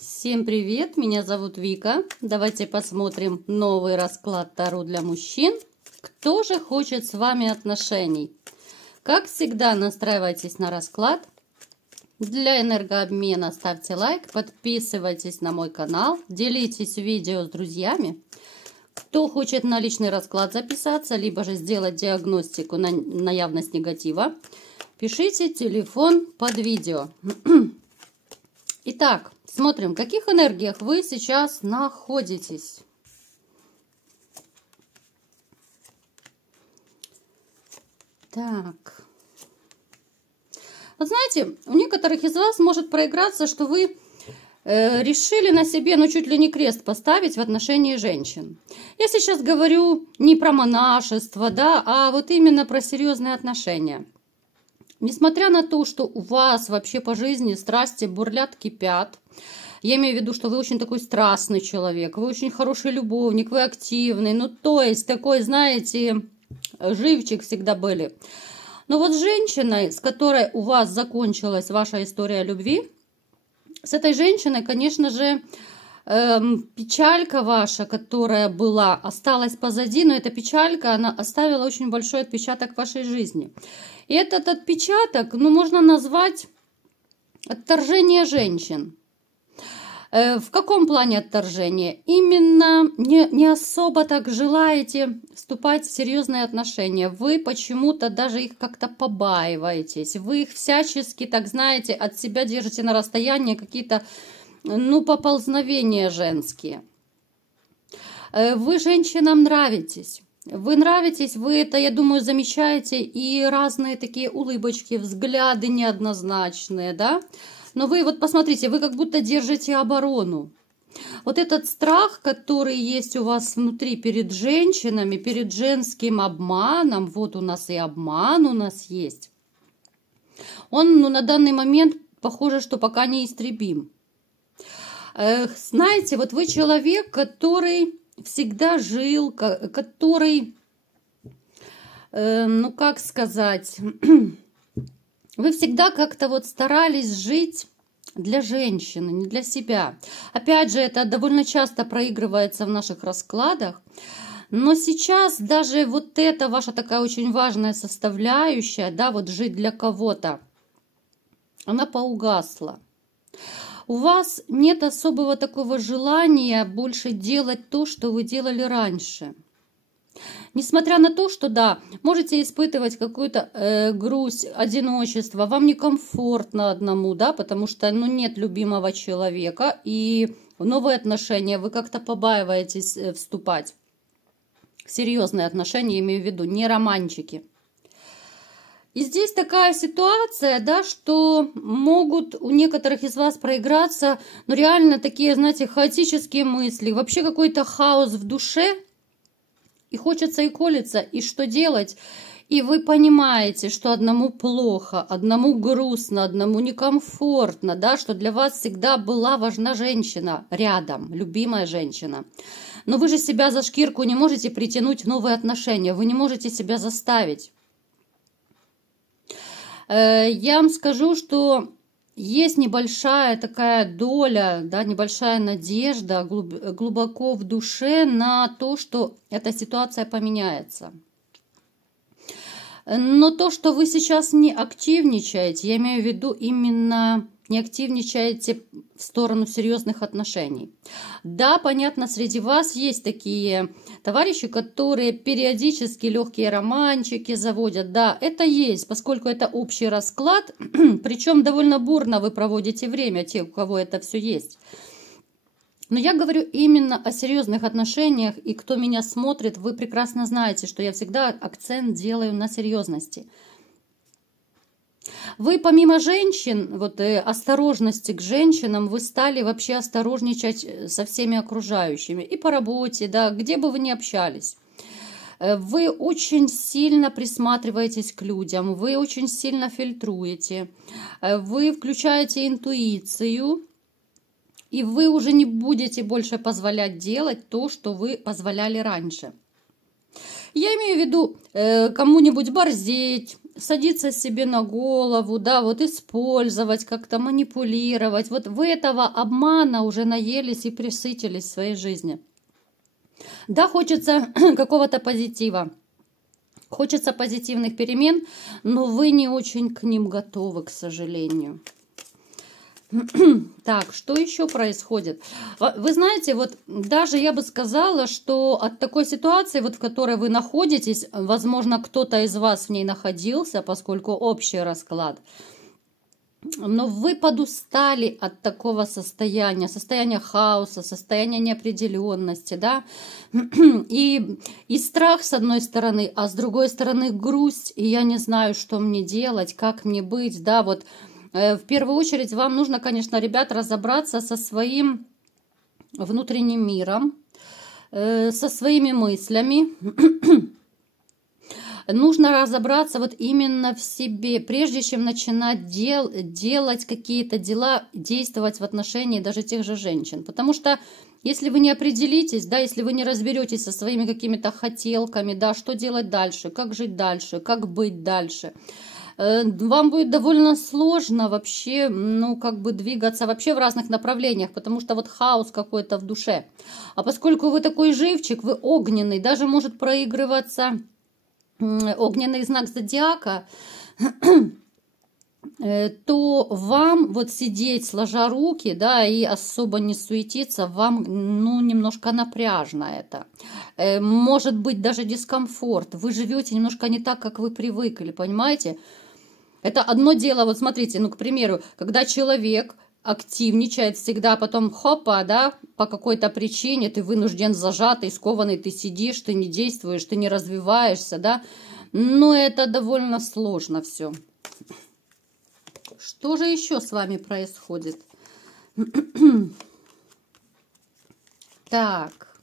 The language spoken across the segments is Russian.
Всем привет, меня зовут Вика. Давайте посмотрим новый расклад Таро для мужчин. Кто же хочет с вами отношений? Как всегда, настраивайтесь на расклад. Для энергообмена ставьте лайк, подписывайтесь на мой канал, делитесь видео с друзьями. Кто хочет на личный расклад записаться, либо же сделать диагностику на явность негатива, пишите телефон под видео. Итак, смотрим, в каких энергиях вы сейчас находитесь. Так. Вот знаете, у некоторых из вас может проиграться, что вы решили на себе, ну, чуть ли не крест поставить в отношении женщин. Я сейчас говорю не про монашество, да, а вот именно про серьезные отношения. Несмотря на то, что у вас вообще по жизни страсти бурлят, кипят, я имею в виду, что вы очень такой страстный человек, вы очень хороший любовник, вы активный, ну, то есть такой, знаете, живчик всегда были. Но вот с женщиной, с которой у вас закончилась ваша история любви, с этой женщиной, конечно же, печалька ваша, которая была, осталась позади, но эта печалька, она оставила очень большой отпечаток в вашей жизни. И этот отпечаток, ну, можно назвать отторжение женщин. В каком плане отторжения? Именно не особо так желаете вступать в серьезные отношения. Вы почему-то даже их как-то побаиваетесь. Вы их всячески, так знаете, от себя держите на расстоянии, какие-то, ну, поползновения женские. Вы женщинам нравитесь. Вы нравитесь, вы это, я думаю, замечаете, и разные такие улыбочки, взгляды неоднозначные, да? Но вы вот посмотрите, вы как будто держите оборону. Вот этот страх, который есть у вас внутри перед женщинами, перед женским обманом, вот у нас и обман у нас есть, он, ну, на данный момент похоже, что пока неистребим. Знаете, вот вы человек, который всегда жил, который, ну, как сказать, вы всегда как-то вот старались жить для женщины, не для себя. Опять же, это довольно часто проигрывается в наших раскладах. Но сейчас даже вот эта ваша такая очень важная составляющая, да, вот жить для кого-то, она поугасла. У вас нет особого такого желания больше делать то, что вы делали раньше. Несмотря на то, что, да, можете испытывать какую-то грусть, одиночество, вам некомфортно одному, да, потому что, ну, нет любимого человека, и в новые отношения вы как-то побаиваетесь вступать. В серьезные отношения, имею в виду, не романчики. И здесь такая ситуация, да, что могут у некоторых из вас проиграться, ну, реально такие, знаете, хаотические мысли, вообще какой-то хаос в душе. И хочется, и колется, и что делать? И вы понимаете, что одному плохо, одному грустно, одному некомфортно, да, что для вас всегда была важна женщина рядом, любимая женщина. Но вы же себя за шкирку не можете притянуть в новые отношения, вы не можете себя заставить. Я вам скажу, что есть небольшая такая доля, да, небольшая надежда глубоко в душе на то, что эта ситуация поменяется. Но то, что вы сейчас не активничаете, я имею в виду именно не активничаете в сторону серьезных отношений. Да, понятно, среди вас есть такие товарищи, которые периодически легкие романчики заводят. Да, это есть, поскольку это общий расклад, причем довольно бурно вы проводите время, те, у кого это все есть. Но я говорю именно о серьезных отношениях, и кто меня смотрит, вы прекрасно знаете, что я всегда акцент делаю на серьезности. Вы помимо женщин, вот осторожности к женщинам, вы стали вообще осторожничать со всеми окружающими. И по работе, да, где бы вы ни общались. Вы очень сильно присматриваетесь к людям, вы очень сильно фильтруете, вы включаете интуицию, и вы уже не будете больше позволять делать то, что вы позволяли раньше. Я имею в виду кому-нибудь борзеть, садиться себе на голову, да, вот использовать, как-то манипулировать. Вот вы этого обмана уже наелись и присытились в своей жизни. Да, хочется какого-то позитива, хочется позитивных перемен, но вы не очень к ним готовы, к сожалению. Так, что еще происходит? Вы знаете, вот даже я бы сказала, что от такой ситуации, вот в которой вы находитесь, возможно, кто-то из вас в ней находился, поскольку общий расклад, но вы подустали от такого состояния, состояния хаоса, состояния неопределенности, да, и страх с одной стороны, а с другой стороны грусть, и я не знаю, что мне делать, как мне быть, да, вот. В первую очередь вам нужно, конечно, ребят, разобраться со своим внутренним миром, со своими мыслями. Нужно разобраться вот именно в себе, прежде чем начинать делать какие-то дела, действовать в отношении даже тех же женщин. Потому что если вы не определитесь, да, если вы не разберетесь со своими какими-то хотелками, да, что делать дальше, как жить дальше, как быть дальше, вам будет довольно сложно вообще, ну, как бы двигаться вообще в разных направлениях, потому что вот хаос какой-то в душе. А поскольку вы такой живчик, вы огненный, даже может проигрываться огненный знак зодиака, то вам вот сидеть сложа руки, да, и особо не суетиться, вам, ну, немножко напряжно это. Может быть даже дискомфорт. Вы живете немножко не так, как вы привыкли, понимаете? Это одно дело, вот смотрите, ну, к примеру, когда человек активничает всегда, потом хопа, да, по какой-то причине ты вынужден зажатый, скованный, ты сидишь, ты не действуешь, ты не развиваешься, да, но это довольно сложно все. Что же еще с вами происходит? Так.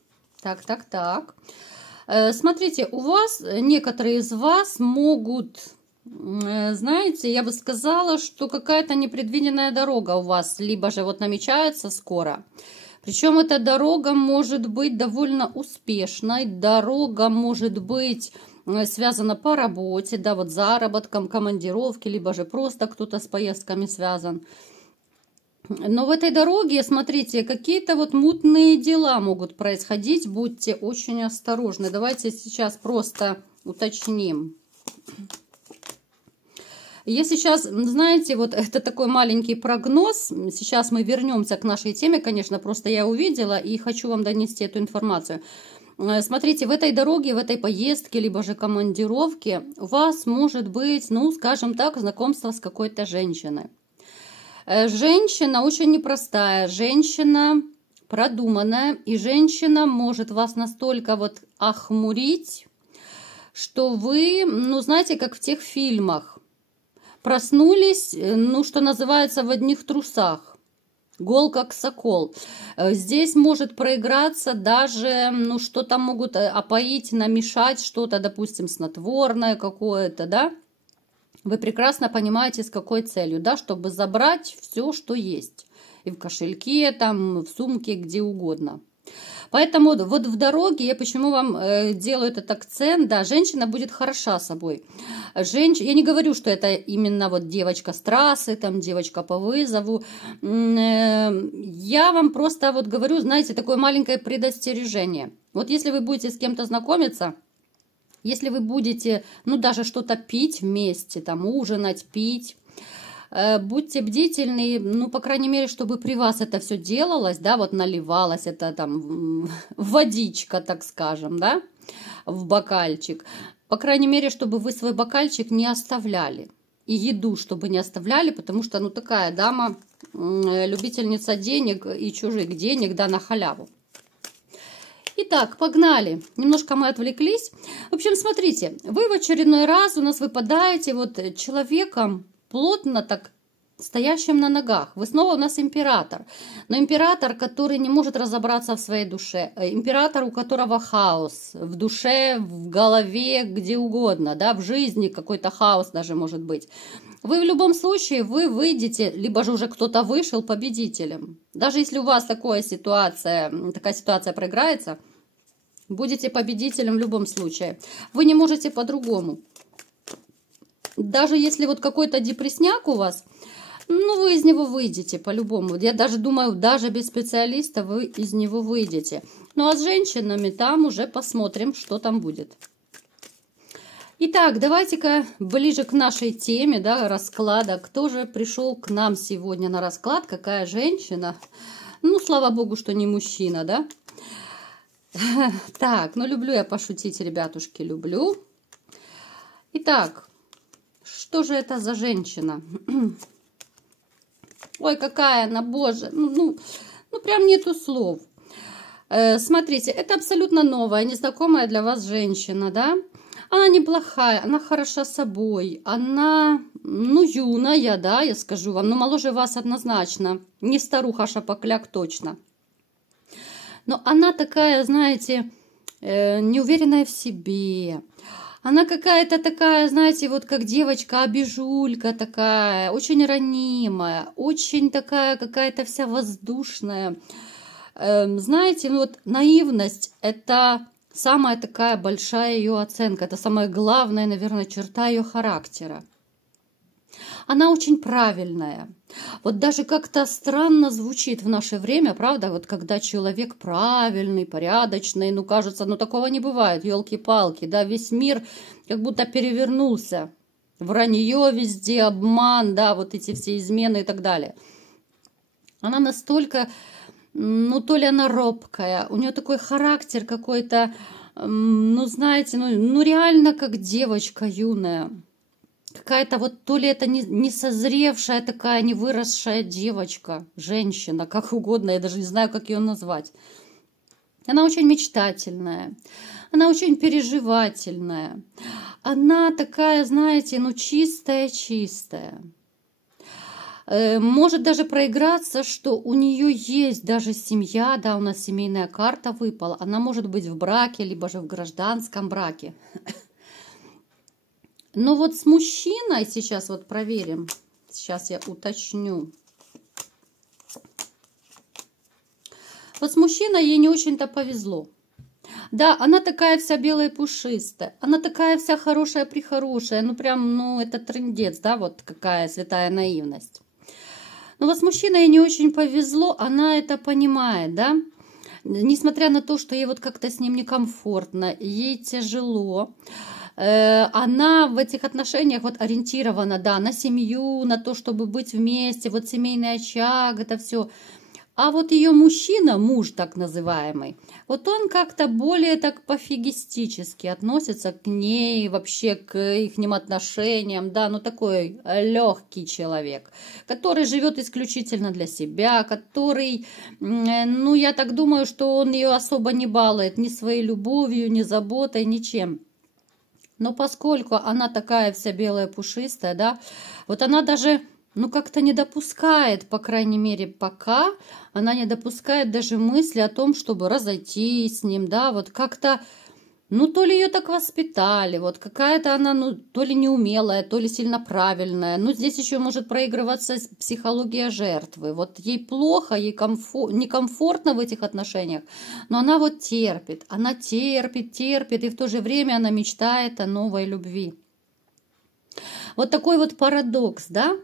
Смотрите, у вас, некоторые из вас могут, знаете, я бы сказала, что какая-то непредвиденная дорога у вас, либо же вот намечается скоро. Причем эта дорога может быть довольно успешной, дорога может быть связана по работе, да, вот заработком, командировки, либо же просто кто-то с поездками связан. Но в этой дороге, смотрите, какие-то вот мутные дела могут происходить, будьте очень осторожны. Давайте сейчас просто уточним. Я сейчас, знаете, вот это такой маленький прогноз. Сейчас мы вернемся к нашей теме, конечно, просто я увидела и хочу вам донести эту информацию. Смотрите, в этой дороге, в этой поездке, либо же командировке у вас может быть, ну, скажем так, знакомство с какой-то женщиной. Женщина очень непростая, женщина продуманная, и женщина может вас настолько вот охмурить, что вы, ну, знаете, как в тех фильмах, проснулись, ну, что называется, в одних трусах. Гол как сокол. Здесь может проиграться даже, ну, что-то могут опоить, намешать, что-то, допустим, снотворное какое-то, да? Вы прекрасно понимаете, с какой целью, да? Чтобы забрать все, что есть. И в кошельке, там, в сумке, где угодно. Поэтому вот в дороге, я почему вам делаю этот акцент, да, женщина будет хороша собой. Я не говорю, что это именно вот девочка с трассы, там, девочка по вызову. Я вам просто вот говорю, знаете, такое маленькое предостережение. Вот если вы будете с кем-то знакомиться, если вы будете, ну, даже что-то пить вместе, там, ужинать, пить, будьте бдительны, ну, по крайней мере, чтобы при вас это все делалось, да, вот наливалось это там водичка, так скажем, да, в бокальчик. По крайней мере, чтобы вы свой бокальчик не оставляли. И еду, чтобы не оставляли, потому что, ну, такая дама, любительница денег и чужих денег, да, на халяву. Итак, погнали. Немножко мы отвлеклись. В общем, смотрите, вы в очередной раз у нас выпадаете вот человеком, плотно так стоящим на ногах. Вы снова у нас император. Но император, который не может разобраться в своей душе. Император, у которого хаос в душе, в голове, где угодно, да, в жизни какой-то хаос даже может быть. Вы в любом случае, вы выйдете, либо же уже кто-то вышел победителем. Даже если у вас такая ситуация проиграется, Будете победителем в любом случае. Вы не можете по-другому. Даже если вот какой-то депрессняк у вас, ну, вы из него выйдете по-любому. Я даже думаю, даже без специалиста вы из него выйдете. Ну, а с женщинами там уже посмотрим, что там будет. Итак, давайте-ка ближе к нашей теме, да, расклада. Кто же пришел к нам сегодня на расклад? Какая женщина? Ну, слава богу, что не мужчина, да? Так, ну, люблю я пошутить, ребятушки, люблю. Итак, что же это за женщина? Ой, какая она, боже, ну, прям нету слов. Смотрите, это абсолютно новая, незнакомая для вас женщина, да? Она неплохая, она хороша собой, она, ну, юная, да, я скажу вам, но моложе вас однозначно, не старуха шапокляк точно. Но она такая, знаете, неуверенная в себе. Она какая-то такая, знаете, вот как девочка-обижулька такая, очень ранимая, очень такая какая-то вся воздушная. Знаете, вот наивность – это самая такая большая ее оценка, это самая главная, наверное, черта ее характера. Она очень правильная. Вот даже как-то странно звучит в наше время, правда, вот когда человек правильный, порядочный, ну, кажется, ну, такого не бывает, елки-палки, да, весь мир как будто перевернулся. Вранье везде, обман, да, вот эти все измены и так далее. Она настолько, ну, то ли она робкая, у нее такой характер какой-то, ну, знаете, ну реально как девочка юная. Какая-то вот, то ли это не созревшая такая, не выросшая девочка, женщина, как угодно, я даже не знаю, как ее назвать. Она очень мечтательная, она очень переживательная, она такая, знаете, ну чистая-чистая. Может даже проиграться, что у нее есть даже семья, да, у нас семейная карта выпала, она может быть в браке, либо же в гражданском браке. Но вот с мужчиной сейчас вот проверим. Сейчас я уточню. Вот с мужчиной ей не очень-то повезло. Да, она такая вся белая и пушистая. Она такая вся хорошая-прихорошая. Ну прям, ну это трындец, да, вот какая святая наивность. Но вот с мужчиной ей не очень повезло. Она это понимает, да. Несмотря на то, что ей вот как-то с ним некомфортно, ей тяжело. Она в этих отношениях вот ориентирована, да, на семью, на то, чтобы быть вместе, вот семейный очаг, это все. А вот ее мужчина, муж так называемый, вот он как-то более так пофигистически относится к ней, вообще к ихним отношениям, да, ну такой легкий человек, который живет исключительно для себя, который, ну я так думаю, что он ее особо не балует ни своей любовью, ни заботой, ничем. Но поскольку она такая вся белая пушистая, да, вот она даже, ну, как-то не допускает, по крайней мере, пока, она не допускает даже мысли о том, чтобы разойтись с ним, да, вот как-то, ну, то ли ее так воспитали, вот какая-то она, ну, то ли неумелая, то ли сильно правильная, ну, здесь еще может проигрываться психология жертвы, вот ей плохо, ей некомфортно в этих отношениях, но она вот терпит, и в то же время она мечтает о новой любви. Вот такой вот парадокс, да?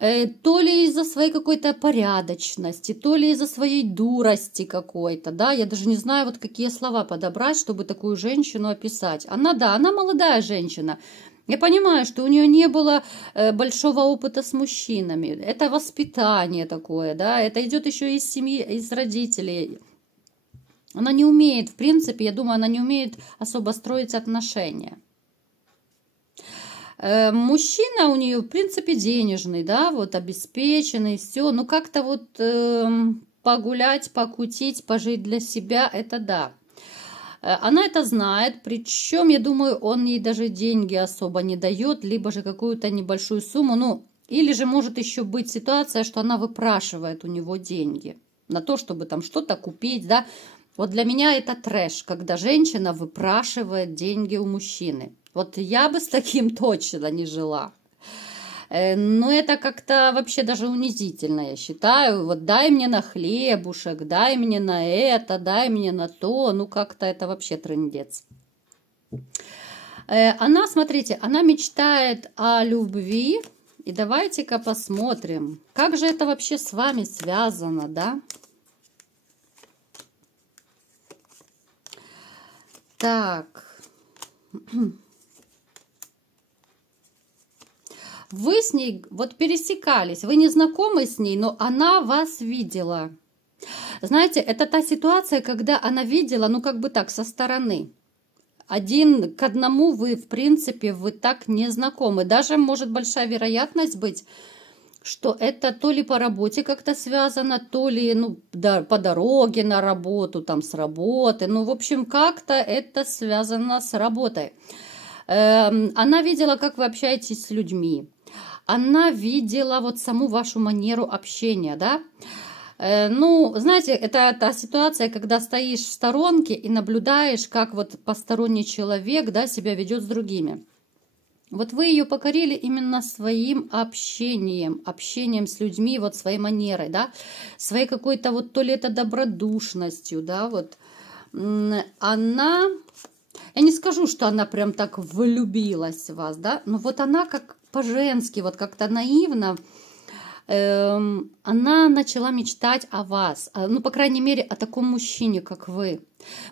То ли из-за своей какой-то порядочности, то ли из-за своей дурости какой-то, да, я даже не знаю, вот какие слова подобрать, чтобы такую женщину описать. Она, да, она молодая женщина. Я понимаю, что у нее не было большого опыта с мужчинами. Это воспитание такое, да, это идет еще из семьи, из родителей. Она не умеет, в принципе, я думаю, она не умеет особо строить отношения. Мужчина у нее, в принципе, денежный, да, вот обеспеченный, все, но как-то вот погулять, покутить, пожить для себя, это да. Она это знает, причем, я думаю, он ей даже деньги особо не дает, либо же какую-то небольшую сумму, ну, или же может еще быть ситуация, что она выпрашивает у него деньги на то, чтобы там что-то купить, да. Вот для меня это трэш, когда женщина выпрашивает деньги у мужчины. Вот я бы с таким точно не жила. Но это как-то вообще даже унизительно, я считаю. Вот дай мне на хлебушек, дай мне на это, дай мне на то. Ну, как-то это вообще трындец. Она, смотрите, она мечтает о любви. И давайте-ка посмотрим, как же это вообще с вами связано, да? Так. Вы с ней вот пересекались, вы не знакомы с ней, но она вас видела. Знаете, это та ситуация, когда она видела, ну как бы так, со стороны. Один к одному вы, в принципе, вы так не знакомы. Даже может большая вероятность быть, что это то ли по работе как-то связано, то ли ну, да, по дороге на работу, там с работы. Ну, в общем, как-то это связано с работой. Она видела, как вы общаетесь с людьми. Она видела вот саму вашу манеру общения, да? Ну, знаете, это та ситуация, когда стоишь в сторонке и наблюдаешь, как вот посторонний человек, да, себя ведет с другими. Вот вы ее покорили именно своим общением с людьми, вот своей манерой, да, своей какой-то вот то ли это добродушностью, да, вот. Она, я не скажу, что она прям так влюбилась в вас, да, но вот она как по-женски, вот как-то наивно, она начала мечтать о вас, ну, по крайней мере, о таком мужчине, как вы.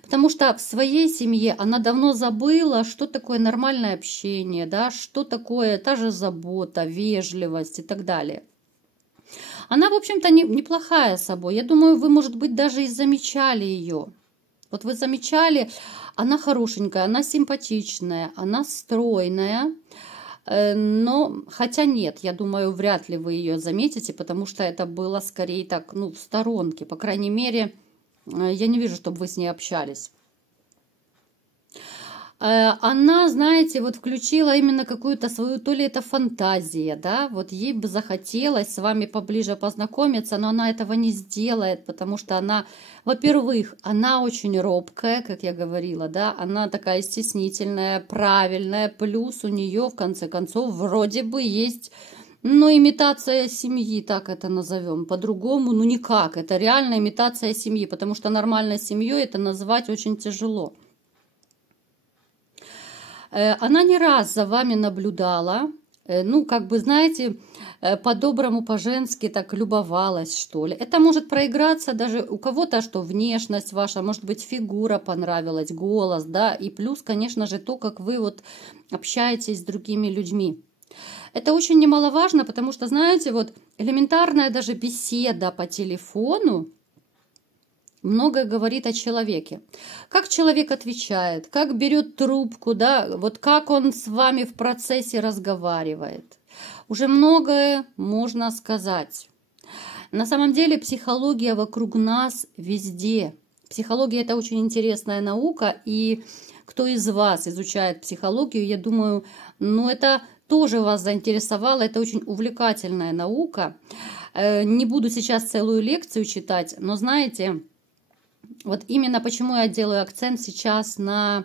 Потому что в своей семье она давно забыла, что такое нормальное общение, да, что такое та же забота, вежливость и так далее. Она, в общем-то, неплохая собой. Я думаю, вы, может быть, даже и замечали ее. Вот вы замечали, она хорошенькая, она симпатичная, она стройная. Но, хотя нет, я думаю, вряд ли вы ее заметите, потому что это было скорее так, ну, в сторонке. По крайней мере, я не вижу, чтобы вы с ней общались. Она, знаете, вот включила именно какую-то свою, то ли это фантазия, да, вот ей бы захотелось с вами поближе познакомиться, но она этого не сделает, потому что она, во-первых, она очень робкая, как я говорила, да, она такая стеснительная, правильная, плюс у нее, в конце концов, вроде бы есть, ну, имитация семьи, так это назовем, по-другому, ну, никак, это реальная имитация семьи, потому что нормальной семьей это назвать очень тяжело. Она не раз за вами наблюдала, ну, как бы, знаете, по-доброму, по-женски так любовалась, что ли. Это может проиграться даже у кого-то, что внешность ваша, может быть, фигура понравилась, голос, да, и плюс, конечно же, то, как вы вот общаетесь с другими людьми. Это очень немаловажно, потому что, знаете, вот элементарная даже беседа по телефону многое говорит о человеке. Как человек отвечает, как берет трубку, да, вот как он с вами в процессе разговаривает. Уже многое можно сказать. На самом деле психология вокруг нас везде. Психология – это очень интересная наука, и кто из вас изучает психологию, я думаю, ну это тоже вас заинтересовало, это очень увлекательная наука. Не буду сейчас целую лекцию читать, но знаете, вот именно почему я делаю акцент сейчас на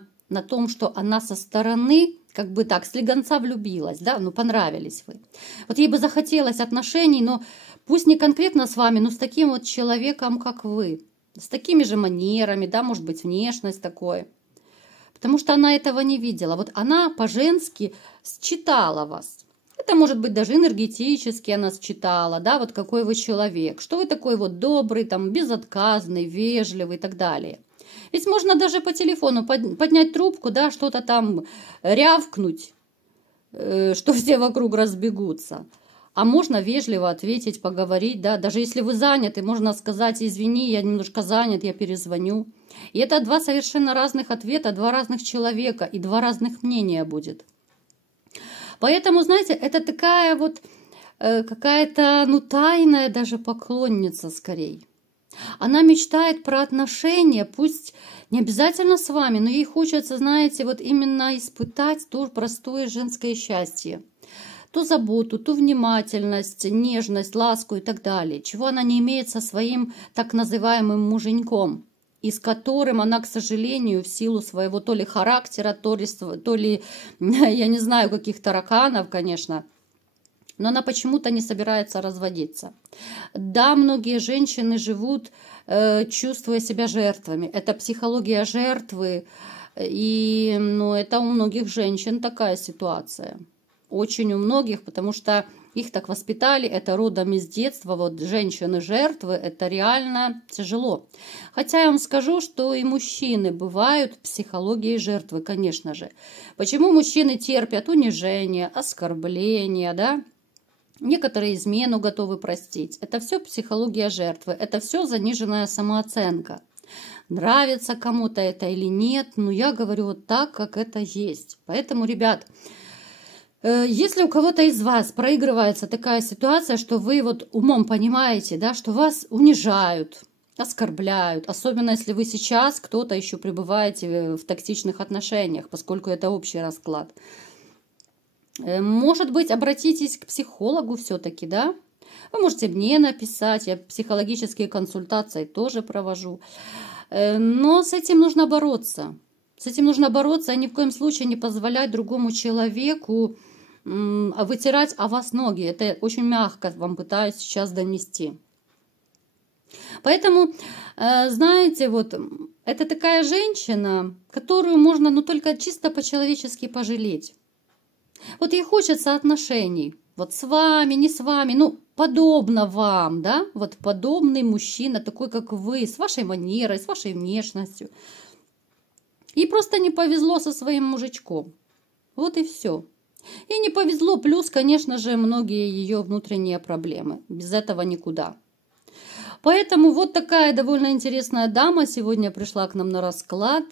том, что она со стороны, как бы так, слегонца влюбилась, да, ну понравились вы. Вот ей бы захотелось отношений, но пусть не конкретно с вами, но с таким вот человеком, как вы. С такими же манерами, да, может быть, внешность такой. Потому что она этого не видела. Вот она по-женски считала вас. Это может быть даже энергетически она считала, да, вот какой вы человек, что вы такой вот добрый, там, безотказный, вежливый и так далее. Ведь можно даже по телефону поднять трубку, да, что-то там рявкнуть, что все вокруг разбегутся. А можно вежливо ответить, поговорить, да, даже если вы заняты, можно сказать: извини, я немножко занят, я перезвоню. И это два совершенно разных ответа, два разных человека и два разных мнения будет. Поэтому, знаете, это такая вот какая-то, ну, тайная даже поклонница скорее. Она мечтает про отношения, пусть не обязательно с вами, но ей хочется, знаете, вот именно испытать то простое женское счастье. Ту заботу, ту внимательность, нежность, ласку и так далее, чего она не имеет со своим так называемым муженьком, и с которым она, к сожалению, в силу своего то ли характера, то ли я не знаю, каких тараканов, конечно, но она почему-то не собирается разводиться. Да, многие женщины живут, чувствуя себя жертвами. Это психология жертвы, и это у многих женщин такая ситуация. Очень у многих, потому что их так воспитали, это родом из детства. Вот женщины-жертвы, это реально тяжело. Хотя я вам скажу, что и мужчины бывают в психологии жертвы, конечно же. Почему мужчины терпят унижение, оскорбления, да? Некоторые измену готовы простить. Это все психология жертвы, это все заниженная самооценка. Нравится кому-то это или нет, но я говорю вот так, как это есть. Поэтому, ребят, если у кого-то из вас проигрывается такая ситуация, что вы вот умом понимаете, да, что вас унижают, оскорбляют, особенно если вы сейчас кто-то еще пребываете в токсичных отношениях, поскольку это общий расклад. Может быть, обратитесь к психологу все-таки, да? Вы можете мне написать, я психологические консультации тоже провожу. Но с этим нужно бороться. С этим нужно бороться и ни в коем случае не позволять другому человеку вытирать о вас ноги. Это очень мягко вам пытаюсь сейчас донести. Поэтому, знаете, вот это такая женщина, которую можно только чисто по-человечески пожалеть. Вот ей хочется отношений. Вот с вами, не с вами, подобно вам, да? Вот подобный мужчина, такой, как вы, с вашей манерой, с вашей внешностью. Ей просто не повезло со своим мужичком. Вот и все. Ей не повезло, плюс, конечно же, многие ее внутренние проблемы. Без этого никуда. Поэтому вот такая довольно интересная дама сегодня пришла к нам на расклад.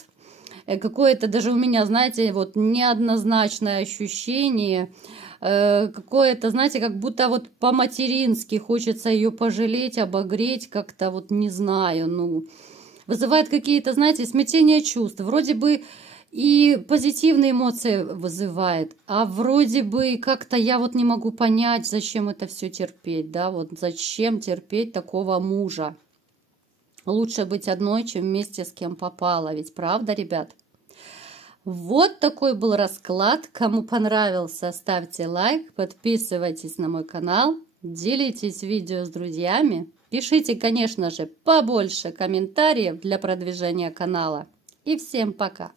Какое-то даже у меня, знаете, вот неоднозначное ощущение, какое-то, знаете, как будто вот по-матерински хочется ее пожалеть, обогреть, как-то вот не знаю, вызывает какие-то, знаете, смятения чувств. Вроде бы и позитивные эмоции вызывает, а вроде бы как-то я вот не могу понять, зачем это все терпеть, да, вот зачем терпеть такого мужа. Лучше быть одной, чем вместе с кем попало. Ведь правда, ребят? Вот такой был расклад. Кому понравился, ставьте лайк, подписывайтесь на мой канал, делитесь видео с друзьями. Пишите, конечно же, побольше комментариев для продвижения канала. И всем пока!